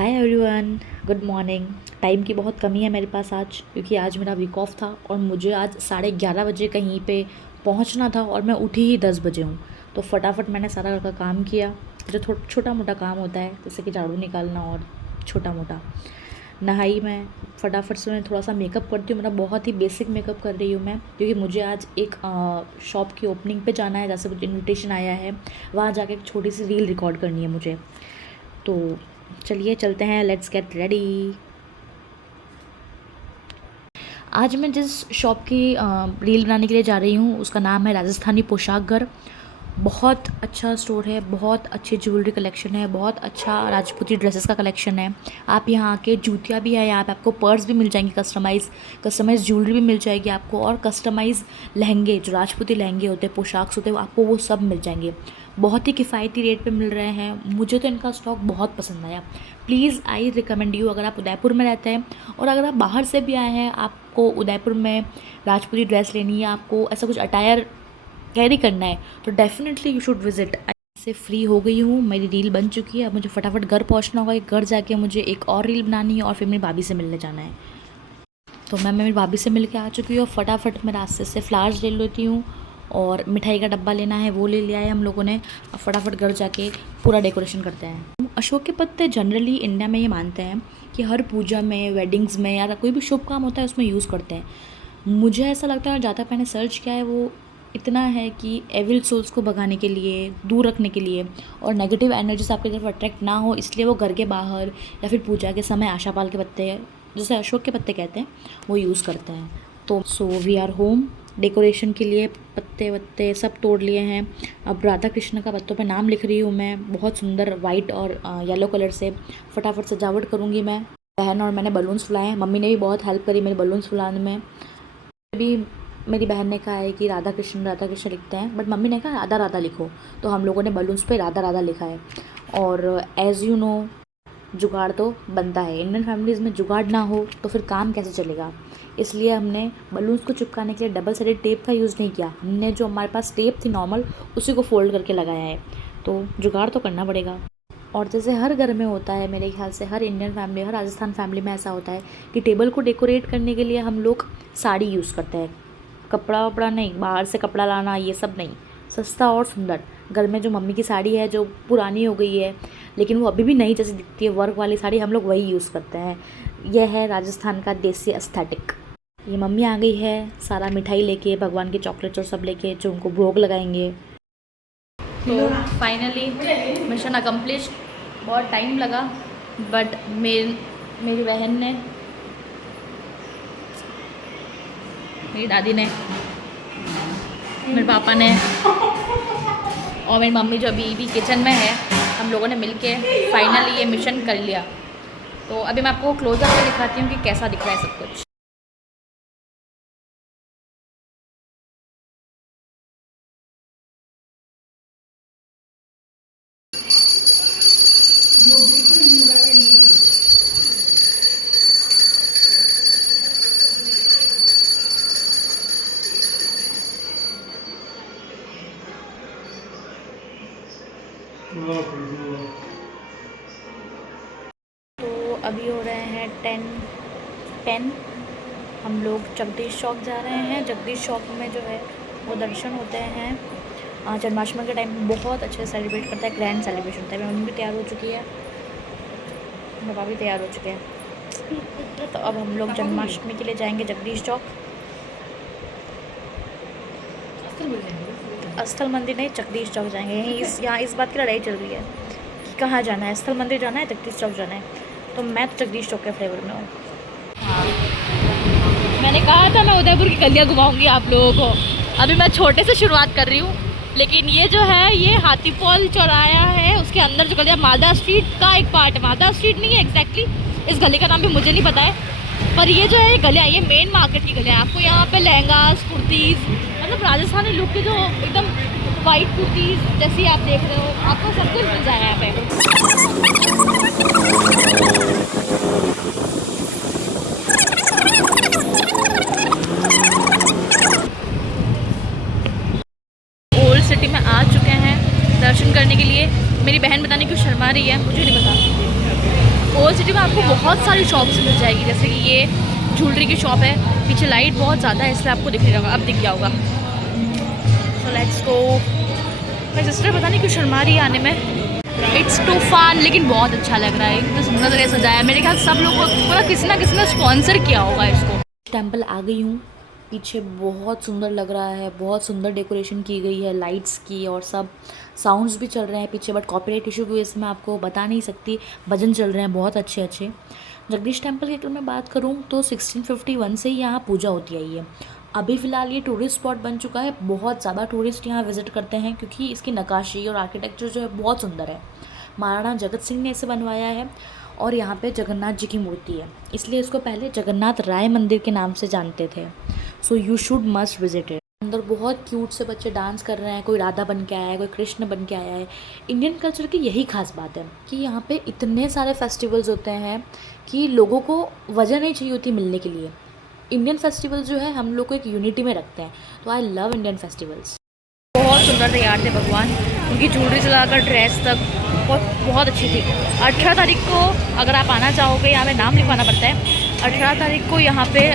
Hi everyone, good morning. Time की बहुत कमी है मेरे पास आज, क्योंकि आज मेरा वीक ऑफ था और मुझे आज 11:30 बजे कहीं पे पहुंचना था और मैं उठी ही 10 बजे हूँ। तो फटाफट मैंने सारा घर का काम किया, जो छोटा मोटा काम होता है, जैसे कि झाड़ू निकालना और छोटा मोटा। नहाई मैं, फटाफट से मैं थोड़ा सा मेकअप करती हूँ। मेरा बहुत ही बेसिक मेकअप कर रही हूँ मैं, क्योंकि मुझे आज एक शॉप की ओपनिंग पे जाना है, जैसे कुछ इनविटेशन आया है, वहाँ जाके एक छोटी सी रील रिकॉर्ड करनी है मुझे। तो चलिए चलते हैं, लेट्स गेट रेडी। आज मैं जिस शॉप की रील बनाने के लिए जा रही हूँ उसका नाम है राजस्थानी पोशाक घर। बहुत अच्छा स्टोर है, बहुत अच्छी ज्वेलरी कलेक्शन है, बहुत अच्छा राजपूती ड्रेसेस का कलेक्शन है। आप यहाँ आके, जूतियाँ भी है यहाँ पे, आपको पर्स भी मिल जाएंगी, कस्टमाइज़ ज्वेलरी भी मिल जाएगी आपको, और कस्टमाइज़ लहंगे, जो राजपूती लहंगे होते हैं, पोशाक होते हैं, आपको वो सब मिल जाएंगे। बहुत ही किफ़ायती रेट पे मिल रहे हैं। मुझे तो इनका स्टॉक बहुत पसंद आया। प्लीज़ आई रिकमेंड यू, अगर आप उदयपुर में रहते हैं और अगर आप बाहर से भी आए हैं, आपको उदयपुर में राजपूती ड्रेस लेनी है, आपको ऐसा कुछ अटायर कैरी करना है, तो डेफिनेटली यू शुड विज़िट। से फ्री हो गई हूँ, मेरी रील बन चुकी है। अब मुझे फटाफट घर पहुँचना होगा, घर जाके मुझे एक और रील बनानी है और फिर मेरी भाभी से मिलने जाना है। तो मैं मेरी भाभी से मिल के आ चुकी हूँ। फटाफट मैं रास्ते से फ्लावर्स ले लेती हूँ और मिठाई का डब्बा लेना है, वो ले लिया है हम लोगों ने। अब फटाफट घर जाके पूरा डेकोरेशन करते हैं। अशोक के पत्ते जनरली इंडिया में ये मानते हैं कि हर पूजा में, वेडिंग्स में, या कोई भी शुभ काम होता है उसमें यूज़ करते हैं। मुझे ऐसा लगता है, ज़्यादा मैंने सर्च किया है, वो इतना है कि एविल सोल्स को भगाने के लिए, दूर रखने के लिए, और नेगेटिव एनर्जीज आपकी तरफ अट्रैक्ट ना हो, इसलिए वो घर के बाहर या फिर पूजा के समय आशापाल के पत्ते, जैसे अशोक के पत्ते कहते हैं, वो यूज़ करते हैं। तो so we are home. Decoration के लिए पत्ते वत्ते सब तोड़ लिए हैं। अब राधा कृष्ण का पत्तों पे नाम लिख रही हूँ मैं, बहुत सुंदर वाइट और येलो कलर से। फटाफट सजावट करूँगी मैं। बहन और मैंने बलून्स फुलाए हैं, मम्मी ने भी बहुत हेल्प करी मेरे बलून्स फुलाने में। अभी मेरी बहन ने कहा है कि राधा कृष्ण लिखते हैं, बट मम्मी ने कहा राधा राधा लिखो, तो हम लोगों ने बलून्स पे राधा राधा लिखा है। और एज़ यू नो, जुगाड़ तो बनता है। इंडियन फैमिलीज़ में जुगाड़ ना हो तो फिर काम कैसे चलेगा, इसलिए हमने बलून्स को चिपकाने के लिए डबल साइडेड टेप का यूज़ नहीं किया। हमने जो हमारे पास टेप थी नॉर्मल, उसी को फोल्ड करके लगाया है। तो जुगाड़ तो करना पड़ेगा। और जैसे हर घर में होता है, मेरे ख्याल से हर इंडियन फैमिली, हर राजस्थान फैमिली में ऐसा होता है कि टेबल को डेकोरेट करने के लिए हम लोग साड़ी यूज़ करते हैं। कपड़ा वपड़ा नहीं, बाहर से कपड़ा लाना, ये सब नहीं, सस्ता और सुंदर। घर में जो मम्मी की साड़ी है, जो पुरानी हो गई है लेकिन वो अभी भी नई जैसी दिखती है, वर्क वाली साड़ी, हम लोग वही यूज़ करते हैं। यह है राजस्थान का देसी एस्थेटिक। ये मम्मी आ गई है सारा मिठाई लेके, भगवान के चॉकलेट्स और सब लेके, जो उनको भोग लगाएंगे। तो फाइनली मिशन अकम्प्लिश। बहुत टाइम लगा, बट मेरी बहन ने, मेरी दादी ने, मेरे पापा ने और मेरी मम्मी जो अभी भी किचन में है, हम लोगों ने मिलके फाइनली ये मिशन कर लिया। तो अभी मैं आपको क्लोजअप पे दिखाती हूँ कि कैसा दिख रहा है सब कुछ। तो अभी हो रहे हैं 10। हम लोग जगदीश चौक जा रहे हैं। जगदीश चौक में जो है वो दर्शन होते हैं। जन्माष्टमी के टाइम बहुत अच्छे से सेलिब्रेट करता है, ग्रैंड सेलिब्रेशन होता है। मेरी मम्मी भी तैयार हो चुकी है, मेरे पापा भी तैयार हो चुके हैं। तो अब हम लोग जन्माष्टमी के लिए जाएंगे जगदीश चौक। स्थल मंदिर नहीं, जगदीश चौक जाएंगे। यहाँ इस बात की लड़ाई चल रही है कि कहाँ जाना है, स्थल मंदिर जाना है, जगदीश चौक जाना है। तो मैं तो जगदीश चौक के फ्लेवर में हूँ। मैंने कहा था मैं उदयपुर की गलियाँ घुमाऊंगी आप लोगों को। अभी मैं छोटे से शुरुआत कर रही हूँ, लेकिन ये जो है, ये हाथीपौल चौराया है, उसके अंदर जो गलियाँ, मादा स्ट्रीट का एक पार्ट है। मादा स्ट्रीट नहीं है एग्जैक्टली, इस गली का नाम भी मुझे नहीं पता है, पर ये जो है गलियाँ, ये मेन मार्केट की गलियाँ। आपको यहाँ पे लहंगास, कुर्तीज़, मतलब राजस्थानी लुक के जो एकदम वाइट कुर्तीज़ जैसी आप देख रहे हो, आपको सब कुछ मिल जाएगा यहाँ पे। ओल्ड सिटी में आ चुके हैं दर्शन करने के लिए। मेरी बहन बताने क्यों शर्मा रही है मुझे नहीं पता। वर्ल्ड सिटी में आपको बहुत सारी शॉप्स मिल जाएगी, जैसे कि ये ज्वेलरी की शॉप है, पीछे लाइट बहुत ज़्यादा है इसलिए आपको दिख नहीं रहा, अब दिख गया होगा। So let's go. मेरी सिस्टर पता नहीं क्यों शर्मा रही है आने में। इट्स टू फन, लेकिन बहुत अच्छा लग रहा है, इतना सुंदर तरह सजाया है। मेरे ख्याल सब लोग पूरा किसी ना किसी ने स्पॉन्सर किया होगा इसको। टेम्पल आ गई हूँ, पीछे बहुत सुंदर लग रहा है, बहुत सुंदर डेकोरेशन की गई है लाइट्स की, और सब साउंड्स भी चल रहे हैं पीछे, बट कॉपीराइट इशू की वजह से मैं आपको बता नहीं सकती। भजन चल रहे हैं बहुत अच्छे अच्छे। जगदीश टेम्पल की अगर मैं बात करूँ तो 1651 से ही यहाँ पूजा होती आई है। अभी फ़िलहाल ये टूरिस्ट स्पॉट बन चुका है, बहुत ज़्यादा टूरिस्ट यहाँ विज़िट करते हैं क्योंकि इसकी नक्काशी और आर्किटेक्चर जो है बहुत सुंदर है। महाराणा जगत सिंह ने इसे बनवाया है, और यहाँ पे जगन्नाथ जी की मूर्ति है, इसलिए इसको पहले जगन्नाथ राय मंदिर के नाम से जानते थे। So you should must visit it. अंदर बहुत क्यूट से बच्चे डांस कर रहे हैं, कोई राधा बन के आया है, कोई कृष्ण बन के आया है। इंडियन कल्चर की यही खास बात है कि यहाँ पे इतने सारे फेस्टिवल्स होते हैं कि लोगों को वजह नहीं चाहिए होती मिलने के लिए। इंडियन फेस्टिवल जो है हम लोग को एक यूनिटी में रखते हैं, तो आई लव इंडियन फेस्टिवल्स। बहुत सुंदर तैयार थे भगवान, उनकी ज्वेलरी से लगाकर ड्रेस तक बहुत अच्छी थी। 18 तारीख को अगर आप आना चाहोगे, यहाँ पे नाम लिखवाना पड़ता है। 18 तारीख को यहाँ पे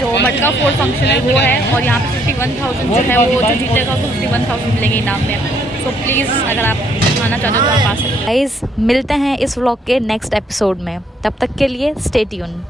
जो मटका फोड़ फंक्शन है वो है, और यहाँ पे 51,000 जो है वो जो जीतेगा उसको 51,000 मिलेंगे इनाम में। सो प्लीज़ अगर आप आना चाहते हो तो आप आ सकते हैं। गाइस मिलते हैं इस व्लॉग के नेक्स्ट एपिसोड में, तब तक के लिए स्टे ट्यून।